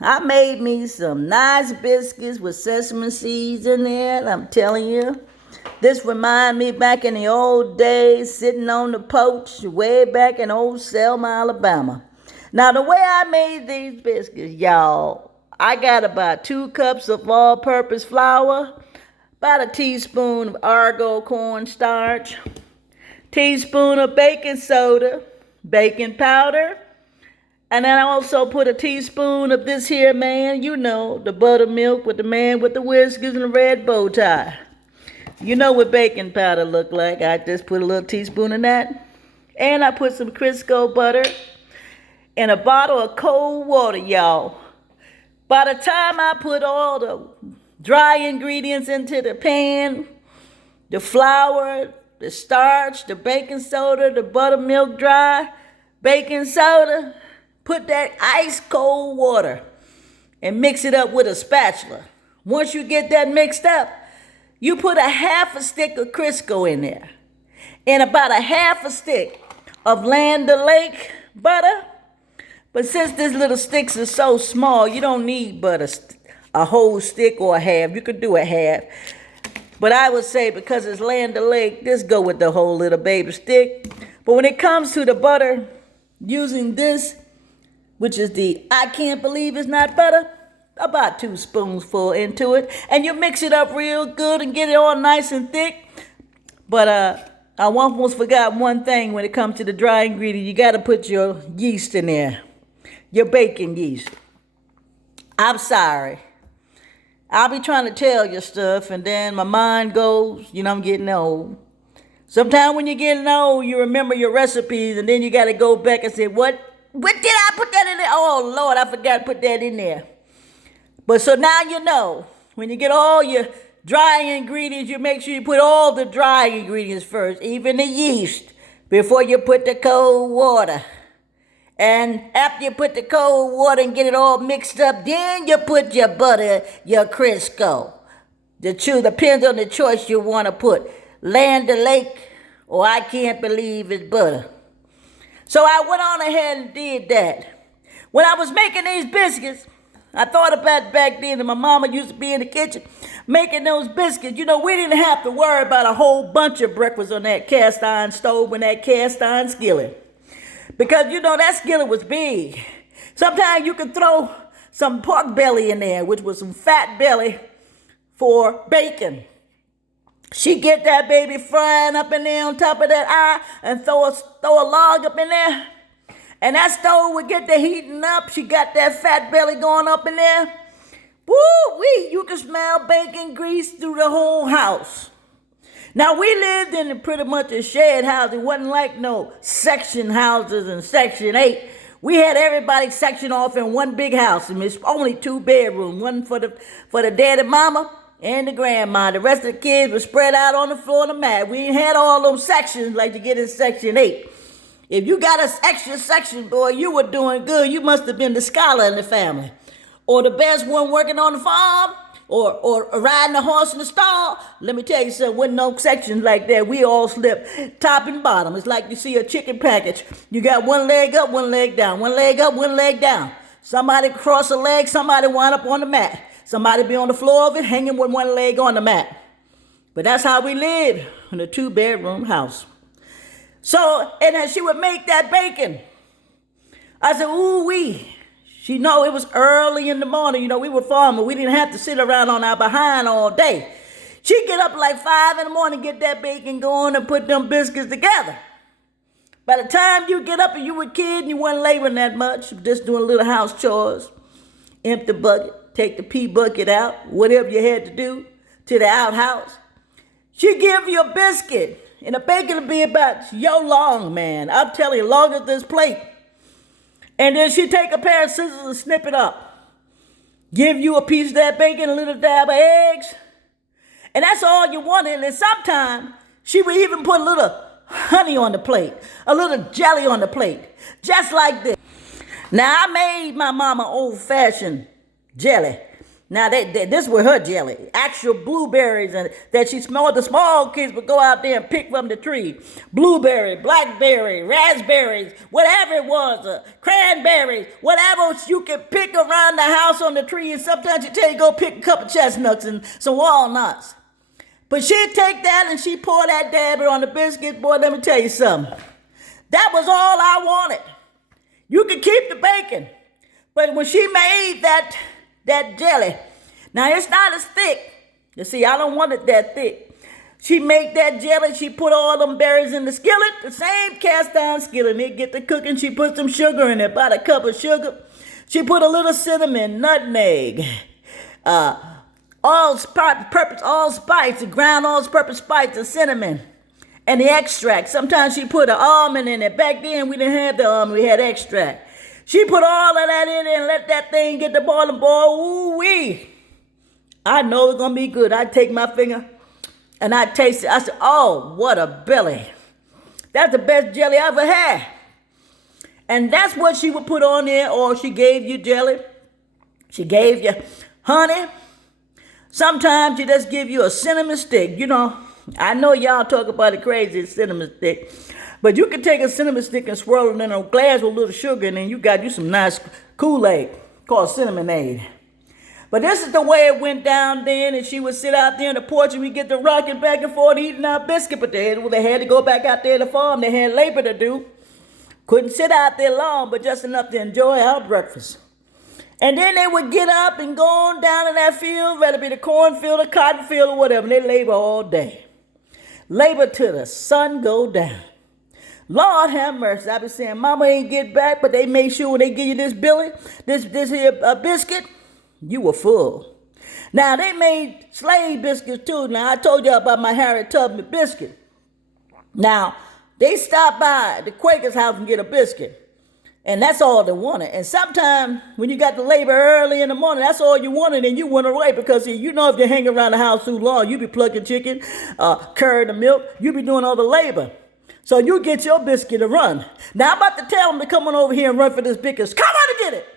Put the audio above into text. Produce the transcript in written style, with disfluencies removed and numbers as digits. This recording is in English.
I made me some nice biscuits with sesame seeds in there. I'm telling you. This remind me back in the old days, sitting on the porch way back in old Selma, Alabama. Now, the way I made these biscuits, y'all, I got about 2 cups of all-purpose flour, about a teaspoon of Argo cornstarch, teaspoon of baking soda, baking powder, and then I also put a teaspoon of this here, man, you know, the buttermilk with the man with the whiskers and the red bow tie. You know what baking powder look like. I just put a little teaspoon of that. And I put some Crisco butter in a bottle of cold water, y'all. By the time I put all the dry ingredients into the pan, the flour, the starch, the baking soda, the buttermilk dry, baking soda, put that ice cold water and mix it up with a spatula. Once you get that mixed up, you put a half a stick of Crisco in there and about a half a stick of Land O'Lake butter. But since these little sticks are so small, you don't need but a whole stick or a half. You could do a half. But I would say because it's Land O'Lake, just go with the whole little baby stick. But when it comes to the butter, using this, which is the I can't believe it's not butter, about 2 spoonsful into it. And you mix it up real good and get it all nice and thick. But I almost forgot one thing when it comes to the dry ingredient. You got to put your yeast in there, your baking yeast. I'm sorry. I'll be trying to tell you stuff and then my mind goes, you know, I'm getting old. Sometimes when you're getting old, you remember your recipes and then you got to go back and say, what did I put that in there? Oh, Lord, I forgot to put that in there. But so now you know, when you get all your dry ingredients, you make sure you put all the dry ingredients first, even the yeast, before you put the cold water. And after you put the cold water and get it all mixed up, then you put your butter, your Crisco. Depends on the choice you want to put. Land O'Lake or I can't believe it's butter. So I went on ahead and did that. When I was making these biscuits, I thought about back then that my mama used to be in the kitchen making those biscuits. You know, we didn't have to worry about a whole bunch of breakfast on that cast iron stove and that cast iron skillet. Because, you know, that skillet was big. Sometimes you could throw some pork belly in there, which was some fat belly for bacon. She get that baby frying up in there on top of that eye and throw a log up in there. And that stove would get the heating up. She got that fat belly going up in there. Woo-wee, you could smell bacon grease through the whole house. Now, we lived in pretty much a shed house. It wasn't like no section houses and Section 8. We had everybody sectioned off in one big house. And it's only 2 bedrooms, one for the daddy mama and the grandma. The rest of the kids were spread out on the floor of the mat. We ain't had all those sections like you get in Section 8. If you got an extra section, boy, you were doing good. You must have been the scholar in the family. Or the best one working on the farm. Or riding a horse in the stall. Let me tell you something, wasn't no sections like that. We all slept top and bottom. It's like you see a chicken package. You got one leg up, one leg down. One leg up, one leg down. Somebody cross a leg, somebody wind up on the mat. Somebody be on the floor of it, hanging with one leg on the mat. But that's how we lived in a 2-bedroom house. So, and then she would make that bacon. I said, ooh-wee. She know it was early in the morning. You know, we were farmers. We didn't have to sit around on our behind all day. She'd get up like 5 in the morning, get that bacon going and put them biscuits together. By the time you get up and you were a kid and you wasn't laboring that much, just doing little house chores, empty bucket, take the pea bucket out, whatever you had to do to the outhouse. She'd give you a biscuit. And the bacon will be about yo long, man. I'm telling you, long as this plate. And then she take a pair of scissors and snip it up. Give you a piece of that bacon, a little dab of eggs. And that's all you wanted. And sometimes she would even put a little honey on the plate, a little jelly on the plate, just like this. Now, I made my mama old-fashioned jelly. Now this was her jelly, actual blueberries, and that she smelled. The small kids would go out there and pick from the tree, blueberry, blackberry, raspberries, whatever it was, cranberries, whatever you could pick around the house on the tree. And sometimes you tell you go pick a couple chestnuts and some walnuts. But she'd take that and she pour that dabber on the biscuit. Boy, let me tell you something. That was all I wanted. You could keep the bacon, but when she made that jelly. Now, it's not as thick. You see, I don't want it that thick. She make that jelly. She put all them berries in the skillet, the same cast iron skillet. And it get to cooking. She put some sugar in it, about a cup of sugar. She put a little cinnamon, nutmeg, allspice, ground all-purpose spice, and cinnamon, and the extract. Sometimes she put an almond in it. Back then, we didn't have the almond. We had extract. She put all of that in there and let that thing get the boiling. Boy, ooh-wee. I know it's going to be good. I take my finger and I taste it. I said, oh, what a belly. That's the best jelly I ever had. And that's what she would put on there, or she gave you jelly. She gave you honey. Sometimes she just give you a cinnamon stick. You know, I know y'all talk about the crazy cinnamon stick. But you can take a cinnamon stick and swirl it in a glass with a little sugar, and then you got you some nice Kool-Aid called Cinnamon-Aid. But this is the way it went down then, and she would sit out there on the porch, and we get to rocking back and forth eating our biscuit. But they had to go back out there to the farm. They had labor to do. Couldn't sit out there long, but just enough to enjoy our breakfast. And then they would get up and go on down in that field, whether it be the cornfield or cotton field or whatever, and they labor all day. Labor till the sun go down. Lord have mercy. I be saying, Mama ain't get back, but they made sure when they give you this here biscuit, you were full. Now, they made slave biscuits too. Now, I told you about my Harriet Tubman biscuit. Now, they stopped by the Quaker's house and get a biscuit. And that's all they wanted. And sometimes when you got to labor early in the morning, that's all you wanted, and you went away because you know if you hang around the house too long, you be plucking chicken, curd, the milk, you be doing all the labor. So you get your biscuit to run. Now I'm about to tell them to come on over here and run for this biscuit. Come on and get it.